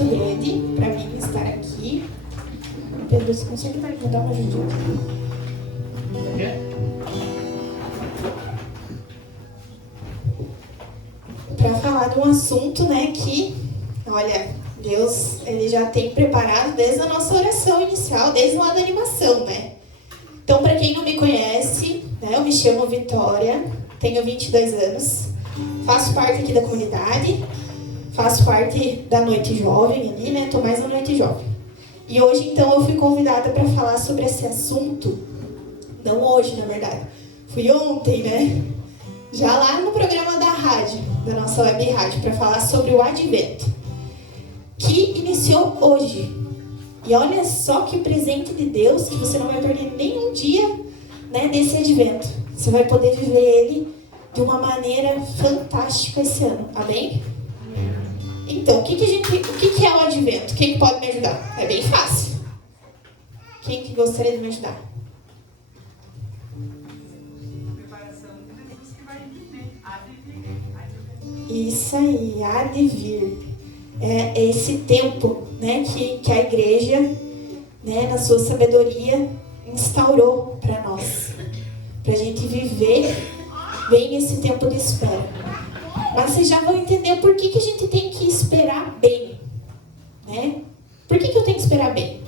muito grande para mim estar aqui. Pedro, você consegue me dar uma ajudinha? Para falar de um assunto, né, que, olha, Deus, Ele já tem preparado desde a nossa oração inicial, desde lá da animação, né? Então, para quem não me conhece, né, eu me chamo Vitória, tenho 22 anos, faço parte aqui da comunidade, faço parte da Noite Jovem ali, né? Tô mais na Noite Jovem. E hoje, então, eu fui convidada para falar sobre esse assunto, não hoje, na verdade, fui ontem, né? Já lá no programa da rádio, da nossa web rádio, para falar sobre o Advento, que iniciou hoje. E olha só que presente de Deus, que você não vai perder nenhum dia, né, desse Advento. Você vai poder viver ele de uma maneira fantástica esse ano. Amém? Então, o que é o Advento? Quem pode me ajudar? É bem fácil. Quem que gostaria de me ajudar? Preparação de Jesus que vai vir, há de vir. Isso aí, há de vir. É esse tempo, né, que a igreja, né, na sua sabedoria, instaurou para nós. Para a gente viver bem esse tempo de espera. Mas vocês já vão entender por que a gente tem que esperar bem. Né? Por que eu tenho que esperar bem?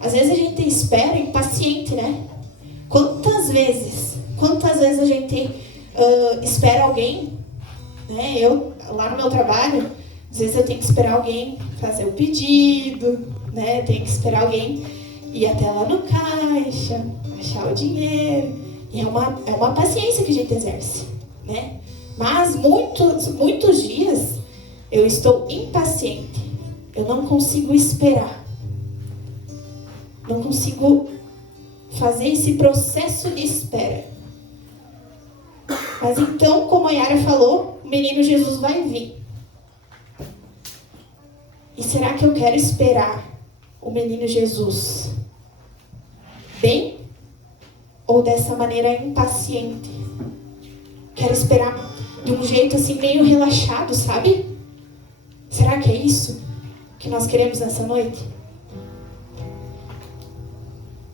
Às vezes a gente espera impaciente, né? Quantas vezes a gente espera alguém, né? Eu, lá no meu trabalho, às vezes eu tenho que esperar alguém fazer o pedido, né? Tenho que esperar alguém ir até lá no caixa, achar o dinheiro. E é uma paciência que a gente exerce, né? Mas muitos dias eu estou impaciente. Eu não consigo esperar. Não consigo fazer esse processo de espera. Mas então, como a Yara falou, o menino Jesus vai vir. E será que eu quero esperar o menino Jesus bem? Ou dessa maneira impaciente? Quero esperar de um jeito assim meio relaxado, sabe? Será que é isso que nós queremos nessa noite?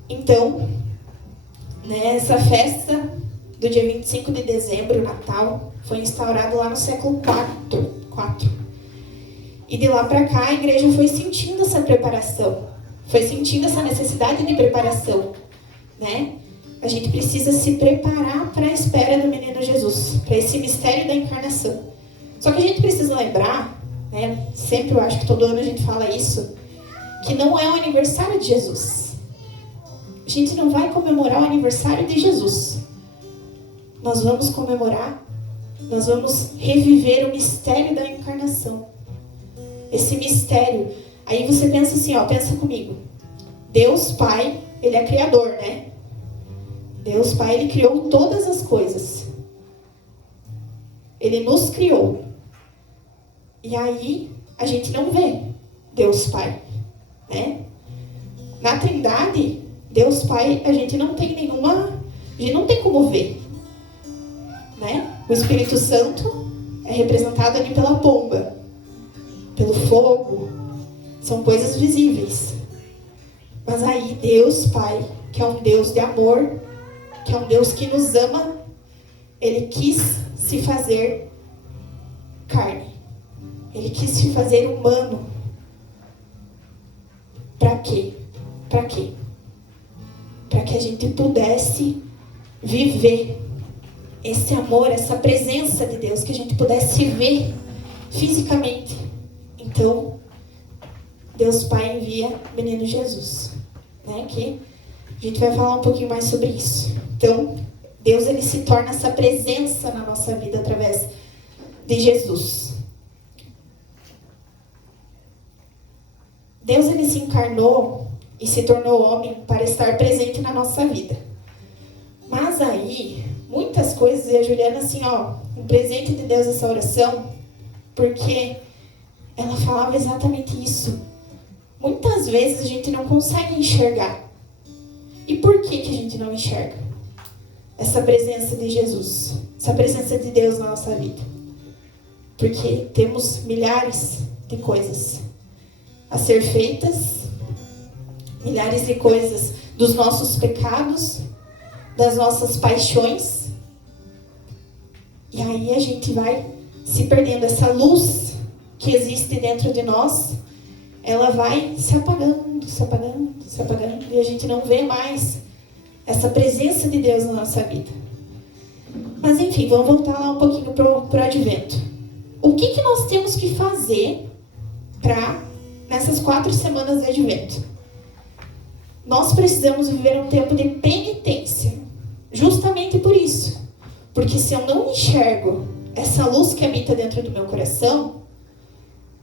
Então, nessa festa do dia 25 de dezembro, Natal, foi instaurado lá no século IV. E de lá para cá a igreja foi sentindo essa preparação, foi sentindo essa necessidade de preparação, né? A gente precisa se preparar para a espera do menino Jesus, para esse mistério da encarnação. Só que a gente precisa lembrar, né? Sempre eu acho que todo ano a gente fala isso, que não é o aniversário de Jesus. A gente não vai comemorar o aniversário de Jesus. Nós vamos reviver o mistério da encarnação. Esse mistério. Aí você pensa assim, pensa comigo. Deus Pai, Ele é Criador, né? Deus Pai, Ele criou todas as coisas. Ele nos criou. E aí, a gente não vê Deus Pai, né? Na Trindade, Deus Pai, a gente não tem como ver, né? O Espírito Santo é representado ali pela pomba, pelo fogo. São coisas visíveis. Mas aí, Deus Pai, que é um Deus de amor, que é um Deus que nos ama, Ele quis se fazer carne. Ele quis se fazer humano. Para quê? Para quê? Para que a gente pudesse viver esse amor, essa presença de Deus, que a gente pudesse ver fisicamente. Então, Deus Pai envia o menino Jesus, né? Que a gente vai falar um pouquinho mais sobre isso. Então, Deus, Ele se torna essa presença na nossa vida através de Jesus. Deus, Ele se encarnou e se tornou homem para estar presente na nossa vida. Mas aí, muitas coisas, e a Juliana assim, um presente de Deus essa oração, porque ela falava exatamente isso. Muitas vezes a gente não consegue enxergar. E por que a gente não enxerga essa presença de Jesus, essa presença de Deus na nossa vida? Porque temos milhares de coisas a ser feitas, milhares de coisas dos nossos pecados, das nossas paixões. E aí a gente vai se perdendo. Essa luz que existe dentro de nós, ela vai se apagando, se apagando, se apagando. E a gente não vê mais essa presença de Deus na nossa vida. Mas enfim, vamos voltar lá um pouquinho para o Advento. O que nós temos que fazer nessas 4 semanas de Advento? Nós precisamos viver um tempo de penitência. Justamente por isso. Porque se eu não enxergo essa luz que habita dentro do meu coração,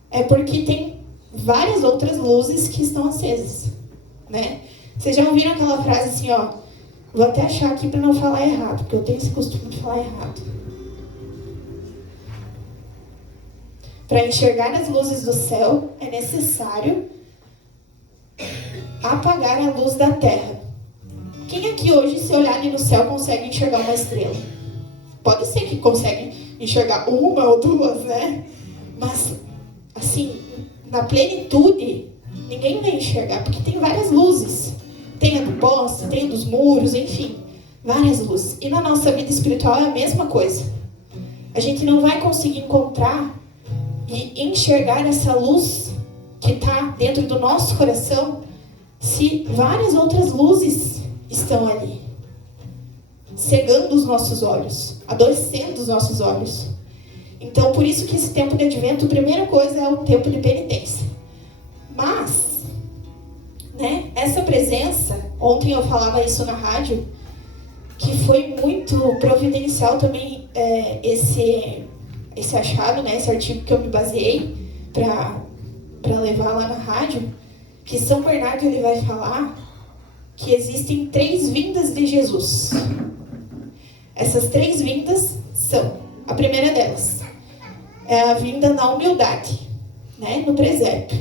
é porque tem várias outras luzes que estão acesas, né? Vocês já ouviram aquela frase assim, ó? Vou até achar aqui para não falar errado, porque eu tenho esse costume de falar errado. Para enxergar as luzes do céu, é necessário apagar a luz da terra. Quem aqui hoje, se olhar ali no céu, consegue enxergar uma estrela? Pode ser que consegue enxergar uma ou duas, né? Mas, assim, na plenitude, ninguém vai enxergar, porque tem várias luzes. Tem a do poste, tem a dos muros, enfim, várias luzes. E na nossa vida espiritual é a mesma coisa. A gente não vai conseguir encontrar e enxergar essa luz que está dentro do nosso coração se várias outras luzes estão ali, cegando os nossos olhos, adoecendo os nossos olhos. Então, por isso que esse tempo de Advento, a primeira coisa é o tempo de penitência. Mas, né, essa presença, ontem eu falava isso na rádio, que foi muito providencial também esse achado, né, esse artigo que eu me baseei para levar lá na rádio, que São Bernardo ele vai falar que existem 3 vindas de Jesus. Essas 3 vindas são, a primeira delas, é a vinda na humildade, né, no presépio,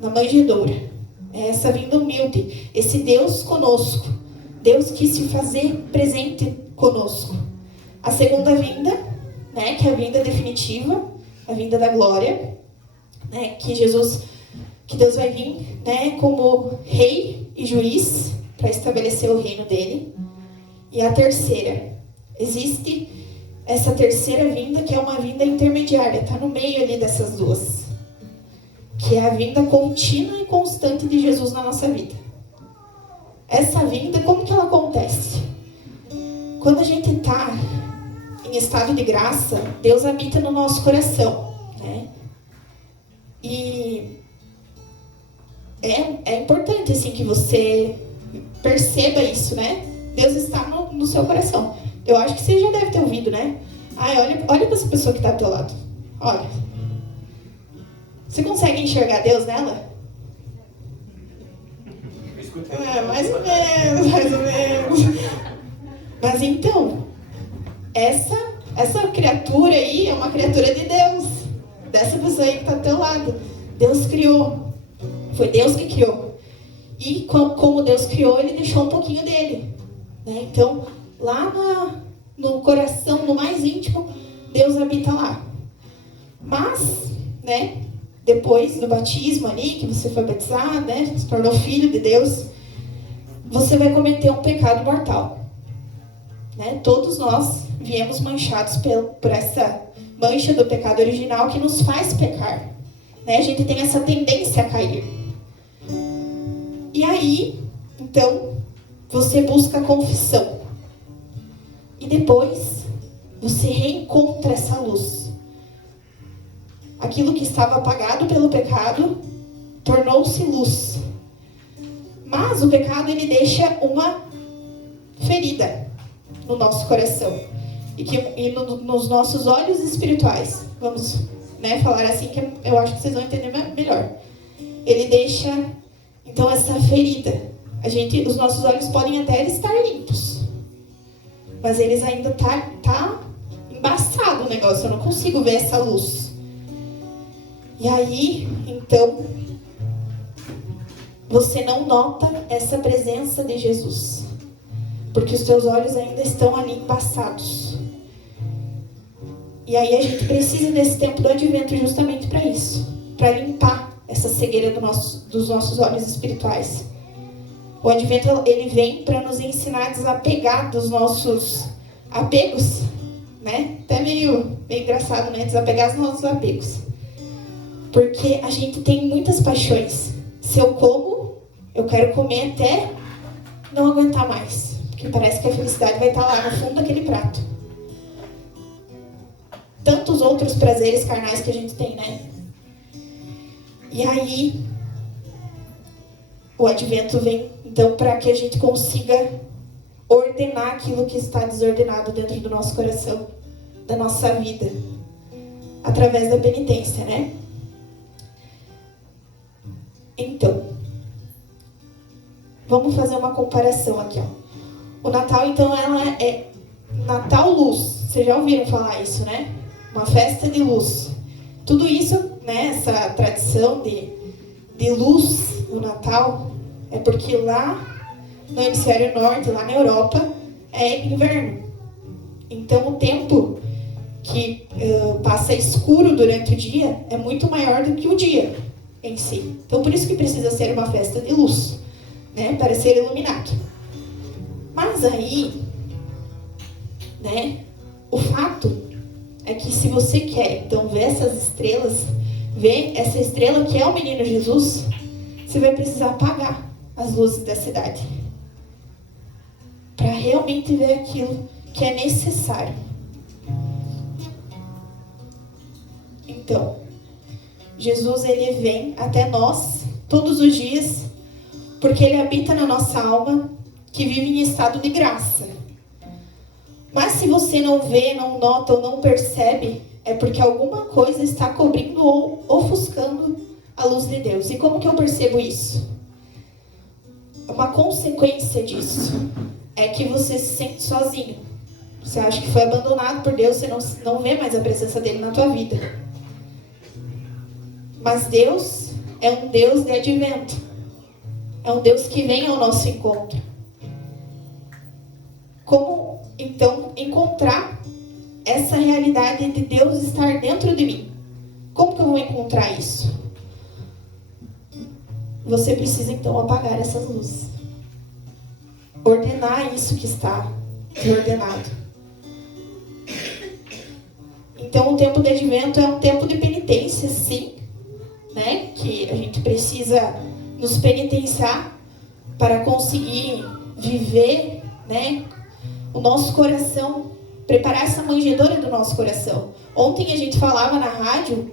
na manjedoura. É essa vinda humilde, esse Deus conosco, Deus quis se fazer presente conosco. A segunda vinda, né, que é a vinda definitiva, a vinda da glória, né, que Deus vai vir, né, como rei e juiz para estabelecer o reino dele. E a terceira, existe essa terceira vinda que é uma vinda intermediária, está no meio ali dessas duas, que é a vinda contínua e constante de Jesus na nossa vida. Essa vinda, como que ela acontece? Quando a gente está em estado de graça, Deus habita no nosso coração, né? E é importante assim, que você perceba isso, né? Deus está no seu coração. Eu acho que você já deve ter ouvido, né? Olha para essa pessoa que está do teu lado. Olha. Você consegue enxergar Deus nela? Mais ou menos, mais ou menos. Mas então, essa criatura aí é uma criatura de Deus. Dessa pessoa aí que está do teu lado. Deus criou. Foi Deus que criou. E como Deus criou, Ele deixou um pouquinho dele, né? Então, lá no coração, no mais íntimo, Deus habita lá. Mas, né, depois do batismo ali, que você foi batizado, né, se tornou filho de Deus, você vai cometer um pecado mortal, né? Todos nós viemos manchados por essa mancha do pecado original que nos faz pecar, né? A gente tem essa tendência a cair. E aí, então, você busca a confissão. E depois, você reencontra essa luz. Aquilo que estava apagado pelo pecado, tornou-se luz. Mas o pecado, ele deixa uma ferida no nosso coração. E nos nossos olhos espirituais. Vamos, né, falar assim, que eu acho que vocês vão entender melhor. Ele deixa, então, essa ferida. Os nossos olhos podem até estar limpos, mas eles ainda tá embaçado o negócio. Eu não consigo ver essa luz. E aí, então, você não nota essa presença de Jesus, porque os teus olhos ainda estão ali embaçados. E aí a gente precisa desse tempo do Advento justamente para isso, para limpar essa cegueira dos nossos olhos espirituais. O advento, ele vem para nos ensinar a desapegar dos nossos apegos, né? Até meio engraçado, né? Desapegar dos nossos apegos. Porque a gente tem muitas paixões. Se eu como, eu quero comer até não aguentar mais. Porque parece que a felicidade vai estar lá no fundo daquele prato. Tantos outros prazeres carnais que a gente tem, né? E aí, o advento vem, então, para que a gente consiga ordenar aquilo que está desordenado dentro do nosso coração, da nossa vida, através da penitência, né? Então, vamos fazer uma comparação aqui, ó. O Natal, então, ela é Natal Luz. Vocês já ouviram falar isso, né? Uma festa de luz. Tudo isso, né, essa tradição de luz no Natal, é porque lá no hemisfério norte, lá na Europa, é inverno. Então o tempo que passa escuro durante o dia é muito maior do que o dia em si. Então por isso que precisa ser uma festa de luz, né, para ser iluminado. Mas aí, né, o fato é que se você quer, então, ver essas estrelas, ver essa estrela que é o menino Jesus, você vai precisar apagar as luzes da cidade. Para realmente ver aquilo que é necessário. Então, Jesus, ele vem até nós todos os dias, porque ele habita na nossa alma, que vive em estado de graça. Mas se você não vê, não nota ou não percebe, é porque alguma coisa está cobrindo ou ofuscando a luz de Deus. E como que eu percebo isso? Uma consequência disso é que você se sente sozinho. Você acha que foi abandonado por Deus, você não vê mais a presença dele na tua vida. Mas Deus é um Deus de advento. É um Deus que vem ao nosso encontro. Como, então, encontrar essa realidade de Deus estar dentro de mim? Como que eu vou encontrar isso? Você precisa, então, apagar essas luzes. Ordenar isso que está desordenado. Então, o tempo de advento é um tempo de penitência, sim, né? Que a gente precisa nos penitenciar para conseguir viver, né, o nosso coração, preparar essa manjedoura do nosso coração. Ontem a gente falava na rádio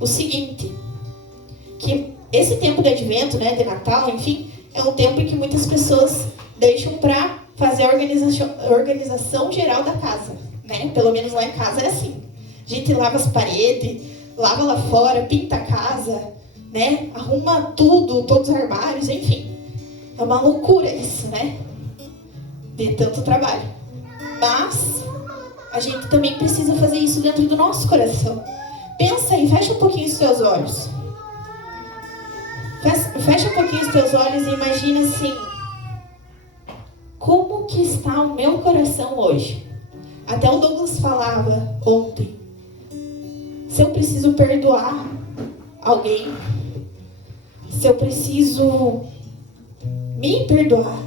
o seguinte, que esse tempo de advento, né, de Natal, enfim, é um tempo em que muitas pessoas deixam para fazer a organização geral da casa, né? Pelo menos lá em casa é assim. A gente lava as paredes, lava lá fora, pinta a casa, né? Arruma tudo, todos os armários, enfim. É uma loucura isso, né? De tanto trabalho. Mas a gente também precisa fazer isso dentro do nosso coração. Pensa aí, fecha um pouquinho os teus olhos. Fecha um pouquinho os teus olhos e imagina assim, como que está o meu coração hoje? Até o Douglas falava ontem, se eu preciso perdoar alguém, se eu preciso me perdoar,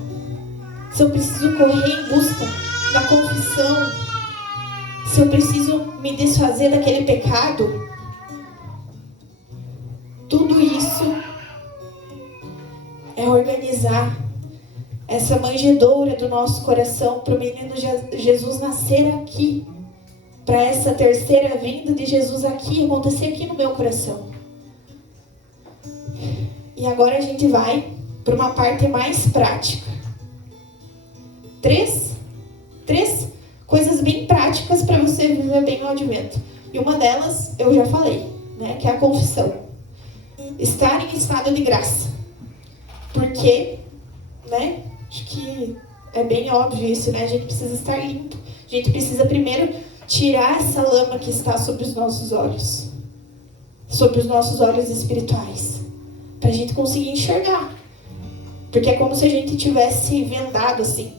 se eu preciso correr em busca da confissão, se eu preciso me desfazer daquele pecado, tudo isso é organizar essa manjedoura do nosso coração para o menino Jesus nascer aqui, para essa terceira vinda de Jesus aqui, acontecer aqui no meu coração. E agora a gente vai para uma parte mais prática. Três coisas bem práticas para você viver bem o advento. E uma delas eu já falei, né, que é a confissão. Estar em estado de graça. Porque, né, acho que é bem óbvio isso, né? A gente precisa estar limpo. A gente precisa primeiro tirar essa lama que está sobre os nossos olhos. Sobre os nossos olhos espirituais. Para a gente conseguir enxergar. Porque é como se a gente tivesse vendado assim.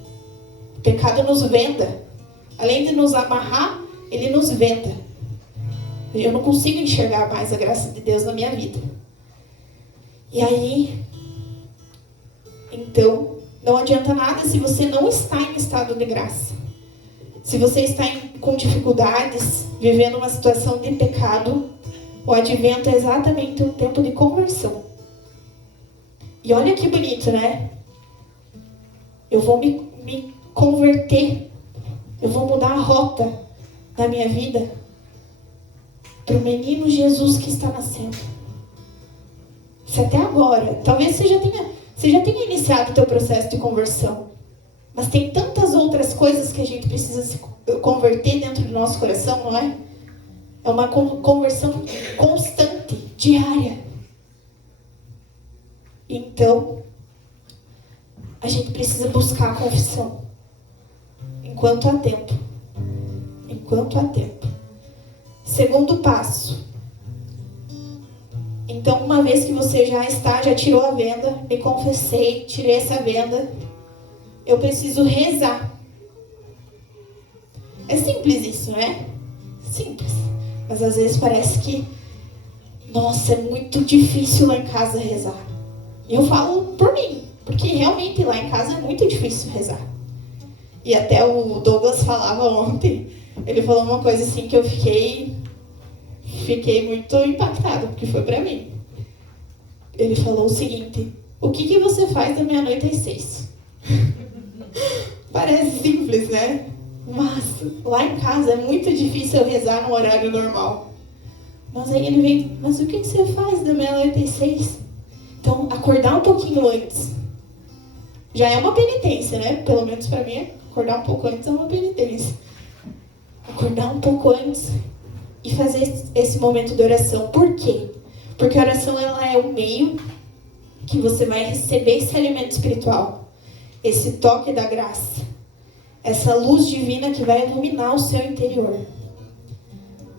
O pecado nos venda. Além de nos amarrar, ele nos venda. Eu não consigo enxergar mais a graça de Deus na minha vida. E aí, então, não adianta nada se você não está em estado de graça. Se você está com dificuldades, vivendo uma situação de pecado, o advento é exatamente um tempo de conversão. E olha que bonito, né? Eu vou me converter. Eu vou mudar a rota da minha vida para o menino Jesus que está nascendo. Se até agora, talvez você já tenha iniciado o teu processo de conversão. Mas tem tantas outras coisas que a gente precisa se converter dentro do nosso coração, não é? É uma conversão constante, diária. Então, a gente precisa buscar a confissão. Enquanto há tempo. Enquanto há tempo. Segundo passo. Então, uma vez que você já tirou a venda, me confessei, tirei essa venda, eu preciso rezar. É simples isso, não é? Simples. Mas às vezes parece que, nossa, é muito difícil lá em casa rezar. E eu falo por mim, porque realmente lá em casa é muito difícil rezar. E até o Douglas falava ontem, ele falou uma coisa assim que eu fiquei muito impactada, porque foi pra mim. Ele falou o seguinte: o que você faz da meia-noite às 6? Parece simples, né? Mas lá em casa é muito difícil eu rezar no horário normal. Mas aí ele vem: mas o que você faz da meia-noite às 6? Então, acordar um pouquinho antes já é uma penitência, né? Pelo menos pra mim, acordar um pouco antes é uma penitência. Acordar um pouco antes e fazer esse momento de oração. Por quê? Porque a oração, ela é um meio que você vai receber esse alimento espiritual, esse toque da graça, essa luz divina que vai iluminar o seu interior.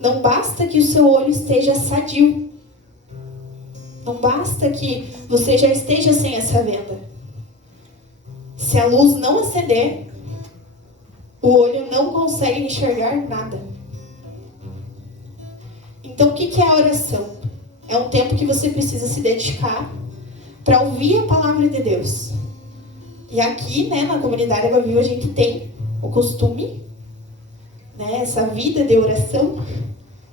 Não basta que o seu olho esteja sadio. Não basta que você já esteja sem essa venda. Se a luz não acender, o olho não consegue enxergar nada. Então, o que é a oração? É um tempo que você precisa se dedicar para ouvir a palavra de Deus. E aqui, né, na comunidade Água Viva, a gente tem o costume, né, essa vida de oração,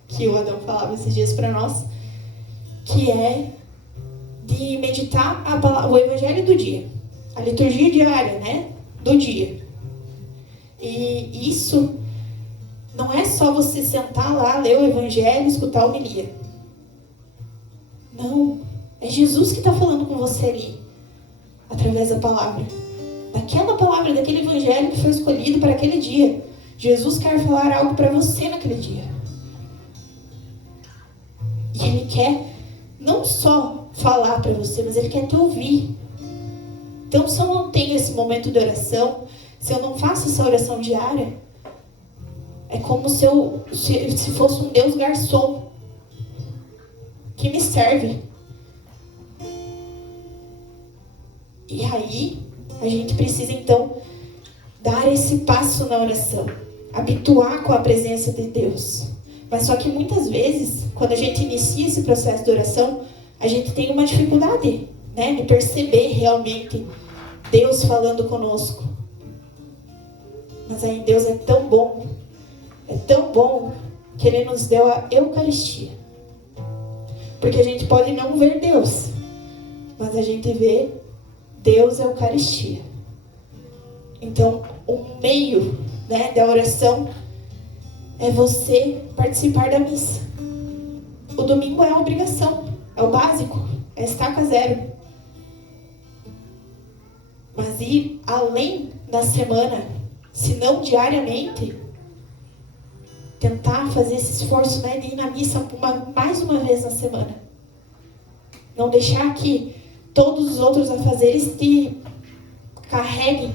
que o Adão falava esses dias para nós, que é de meditar o evangelho do dia, a liturgia diária, né, do dia. E isso não é só você sentar lá, ler o evangelho, escutar a homilia. Não, é Jesus que está falando com você ali, através da palavra. Daquela palavra, daquele evangelho que foi escolhido para aquele dia. Jesus quer falar algo para você naquele dia. E Ele quer não só falar para você, mas Ele quer te ouvir. Então, se eu não tenho esse momento de oração, se eu não faço essa oração diária, é como se fosse um Deus garçom que me serve. E aí, a gente precisa então dar esse passo na oração, habituar com a presença de Deus. Mas só que muitas vezes, quando a gente inicia esse processo de oração, a gente tem uma dificuldade, né, de perceber realmente Deus falando conosco. Mas aí Deus é tão bom que Ele nos deu a Eucaristia. Porque a gente pode não ver Deus, mas a gente vê Deus é Eucaristia. Então, o meio, né, da oração é você participar da missa. O domingo é a obrigação, é o básico, é estaca zero. Mas ir além da semana, se não diariamente, tentar fazer esse esforço, né, de ir na missa mais uma vez na semana. Não deixar que todos os outros afazeres te carreguem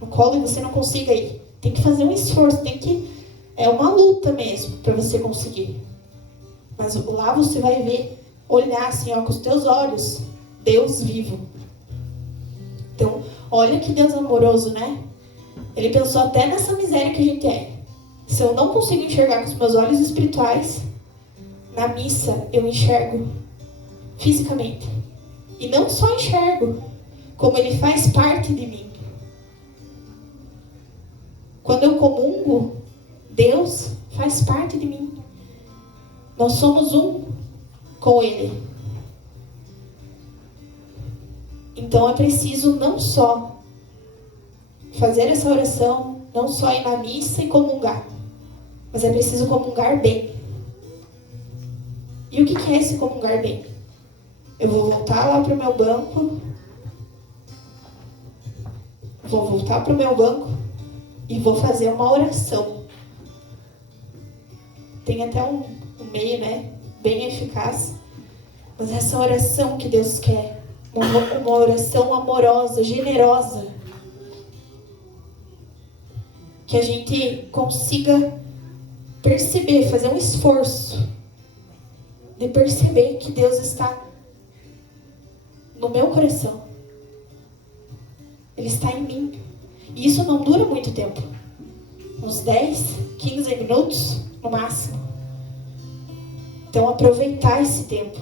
no colo e você não consiga ir. Tem que fazer um esforço, é uma luta mesmo para você conseguir. Mas lá você vai ver, olhar assim, ó, com os teus olhos, Deus vivo. Então, olha que Deus amoroso, né? Ele pensou até nessa miséria que a gente é. Se eu não consigo enxergar com os meus olhos espirituais, na missa eu enxergo fisicamente. E não só enxergo, como ele faz parte de mim. Quando eu comungo, Deus faz parte de mim. Nós somos um com ele. Então é preciso não só fazer essa oração, não só ir na missa e comungar, mas é preciso comungar bem. E o que é esse comungar bem? Eu vou voltar lá para o meu banco, e vou fazer uma oração. Tem até um meio, né, bem eficaz, mas essa oração que Deus quer, uma oração amorosa, generosa, que a gente consiga perceber, fazer um esforço de perceber que Deus está no meu coração. Ele está em mim. E isso não dura muito tempo. Uns 10, 15 minutos no máximo. Então aproveitar esse tempo.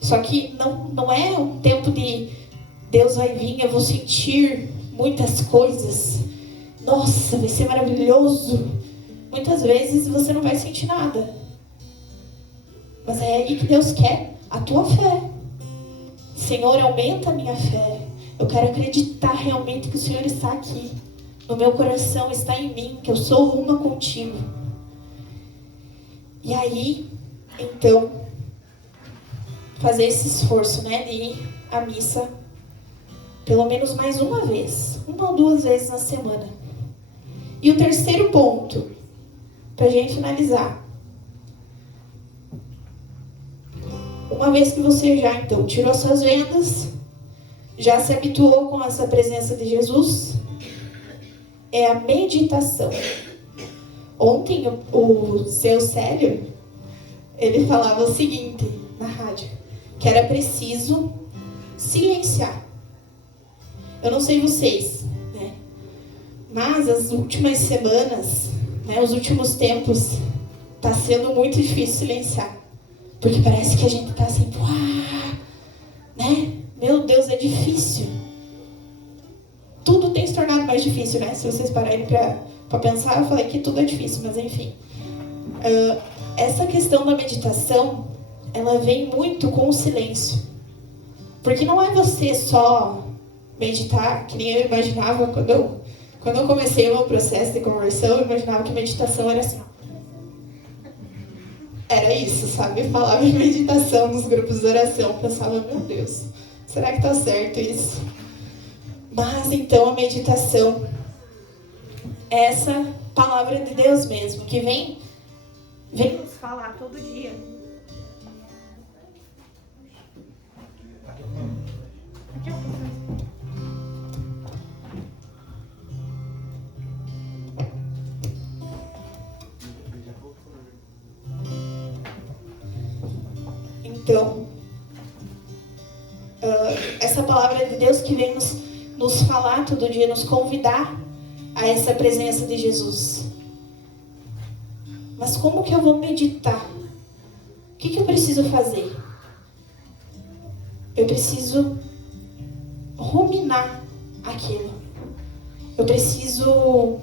Só que não é um tempo de Deus vai vir, eu vou sentir muitas coisas. Nossa, vai ser maravilhoso. Muitas vezes você não vai sentir nada. Mas é aí que Deus quer a tua fé. Senhor, aumenta a minha fé. Eu quero acreditar realmente que o Senhor está aqui. No meu coração, está em mim, que eu sou uma contigo. E aí, então, fazer esse esforço, né, de ir à missa pelo menos mais uma vez, 1 ou 2 vezes na semana. E o terceiro ponto, pra gente finalizar. Uma vez que você já, então, tirou suas vendas, já se habituou com essa presença de Jesus, é a meditação. Ontem, o seu Célio, ele falava o seguinte na rádio, que era preciso silenciar. Eu não sei vocês, né? Mas as últimas semanas, né, os últimos tempos, tá sendo muito difícil silenciar. Porque parece que a gente tá assim, né? Meu Deus, é difícil. Tudo tem se tornado mais difícil, né? Se vocês pararem pra pensar, eu falei que tudo é difícil, mas enfim. Essa questão da meditação, ela vem muito com o silêncio. Porque não é você só meditar, que nem eu imaginava quando eu comecei o meu processo de conversão, eu imaginava que meditação era assim. Era isso, sabe? Eu falava em meditação nos grupos de oração, eu pensava, meu Deus, será que tá certo isso? Mas então a meditação é essa palavra de Deus mesmo, que vem nos falar todo dia. Então, essa palavra de Deus que vem nos falar todo dia, nos convidar a essa presença de Jesus. Mas como que eu vou meditar? O que eu preciso fazer? Eu preciso ruminar aquilo. Eu preciso...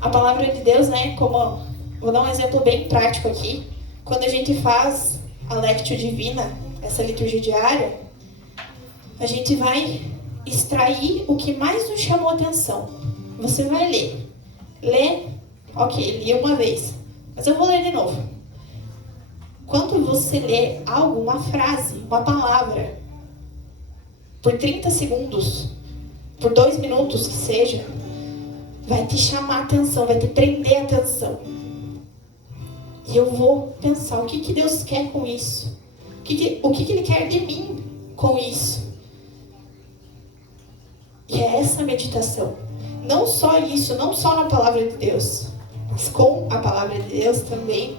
A palavra de Deus, né? Como... Vou dar um exemplo bem prático aqui. Quando a gente faz a Lectio Divina, essa liturgia diária, a gente vai extrair o que mais nos chamou a atenção. Você vai ler. Lê, ok, li uma vez, mas eu vou ler de novo. Quando você lê algo, uma frase, uma palavra, por 30 segundos, por 2 minutos que seja, vai te chamar a atenção, vai te prender a atenção. E eu vou pensar, o que Deus quer com isso? O que Ele quer de mim com isso? E é essa meditação. Não só isso, não só na palavra de Deus, mas com a palavra de Deus também.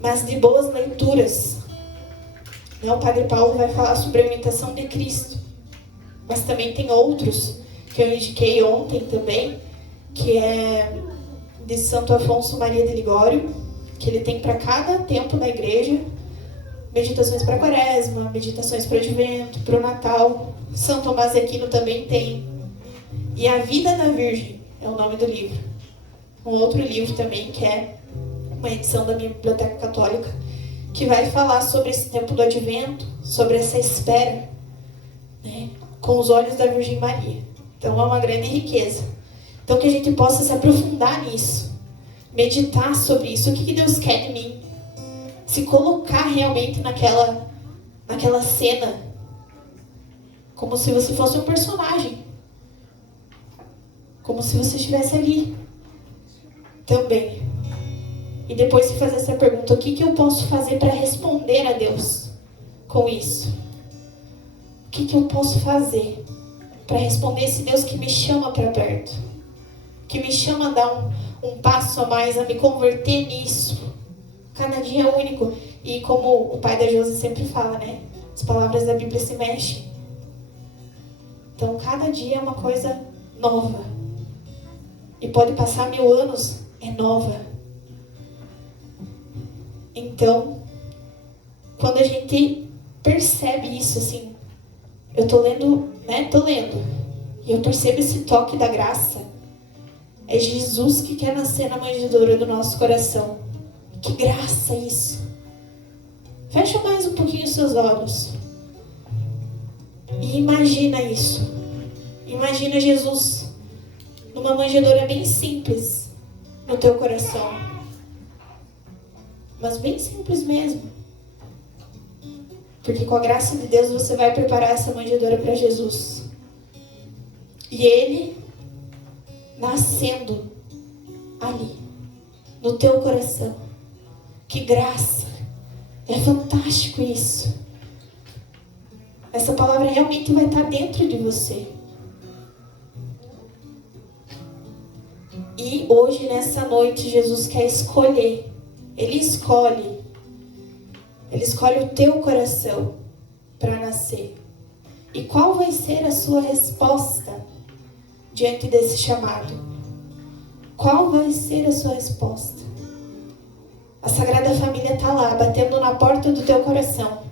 Mas de boas leituras. O Padre Paulo vai falar sobre a imitação de Cristo. Mas também tem outros, que eu indiquei ontem também, que é de Santo Afonso Maria de Ligório, que ele tem para cada tempo da igreja meditações para Quaresma, meditações para o Advento, para o Natal. São Tomás de Aquino também tem. E A Vida da Virgem é o nome do livro. Um outro livro também, que é uma edição da minha biblioteca católica, que vai falar sobre esse tempo do Advento, sobre essa espera, né, com os olhos da Virgem Maria. Então é uma grande riqueza. Então que a gente possa se aprofundar nisso, meditar sobre isso, o que Deus quer de mim, se colocar realmente naquela cena, como se você fosse um personagem, como se você estivesse ali também. E depois se fazer essa pergunta, o que eu posso fazer para responder a Deus com isso? O que eu posso fazer para responder esse Deus que me chama para perto? Que me chama a dar um passo a mais, a me converter nisso. Cada dia é único. E como o pai da Josi sempre fala, né? As palavras da Bíblia se mexem. Então cada dia é uma coisa nova. E pode passar 1000 anos, é nova. Então, quando a gente percebe isso, assim, eu tô lendo, né? Tô lendo. E eu percebo esse toque da graça. É Jesus que quer nascer na manjedoura do nosso coração. Que graça isso. Fecha mais um pouquinho os seus olhos. E imagina isso. Imagina Jesus numa manjedoura bem simples no teu coração. Mas bem simples mesmo. Porque com a graça de Deus você vai preparar essa manjedoura para Jesus. E Ele nascendo ali, no teu coração. Que graça! É fantástico isso. Essa palavra realmente vai estar dentro de você. E hoje, nessa noite, Jesus quer escolher. Ele escolhe o teu coração para nascer. E qual vai ser a sua resposta diante desse chamado? Qual vai ser a sua resposta? A Sagrada Família está lá, batendo na porta do teu coração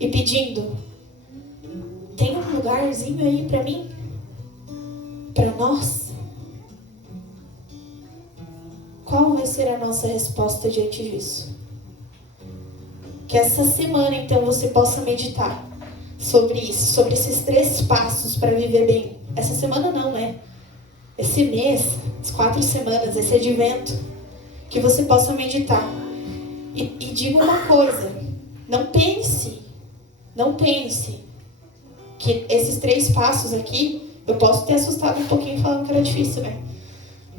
e pedindo: tem um lugarzinho aí para mim? Para nós? Qual vai ser a nossa resposta diante disso? Que essa semana, então, você possa meditar sobre isso, sobre esses 3 passos para viver bem. Essa semana não, né? Esse mês, as 4 semanas, esse advento, que você possa meditar. E diga uma coisa, não pense que esses 3 passos aqui, eu posso ter assustado um pouquinho falando que era difícil, né?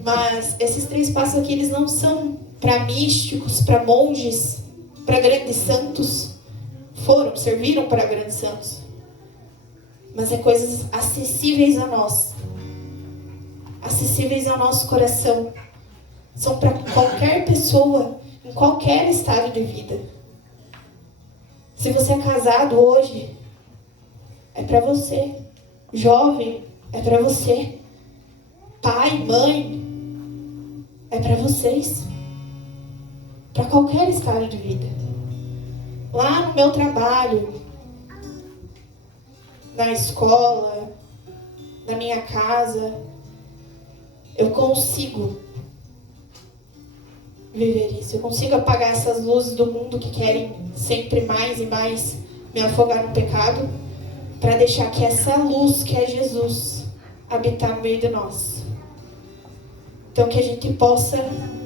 Mas esses 3 passos aqui, eles não são para místicos, para monges, para grandes santos. Serviram para grandes santos. Mas é coisas acessíveis a nós. Acessíveis ao nosso coração. São para qualquer pessoa, em qualquer estado de vida. Se você é casado hoje, é para você. Jovem, é para você. Pai, mãe, é para vocês. Para qualquer estado de vida. Lá no meu trabalho, na escola, na minha casa, eu consigo viver isso. Eu consigo apagar essas luzes do mundo que querem sempre mais e mais me afogar no pecado, para deixar que essa luz, que é Jesus, habitar no meio de nós. Então que a gente possa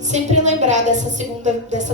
sempre lembrar dessa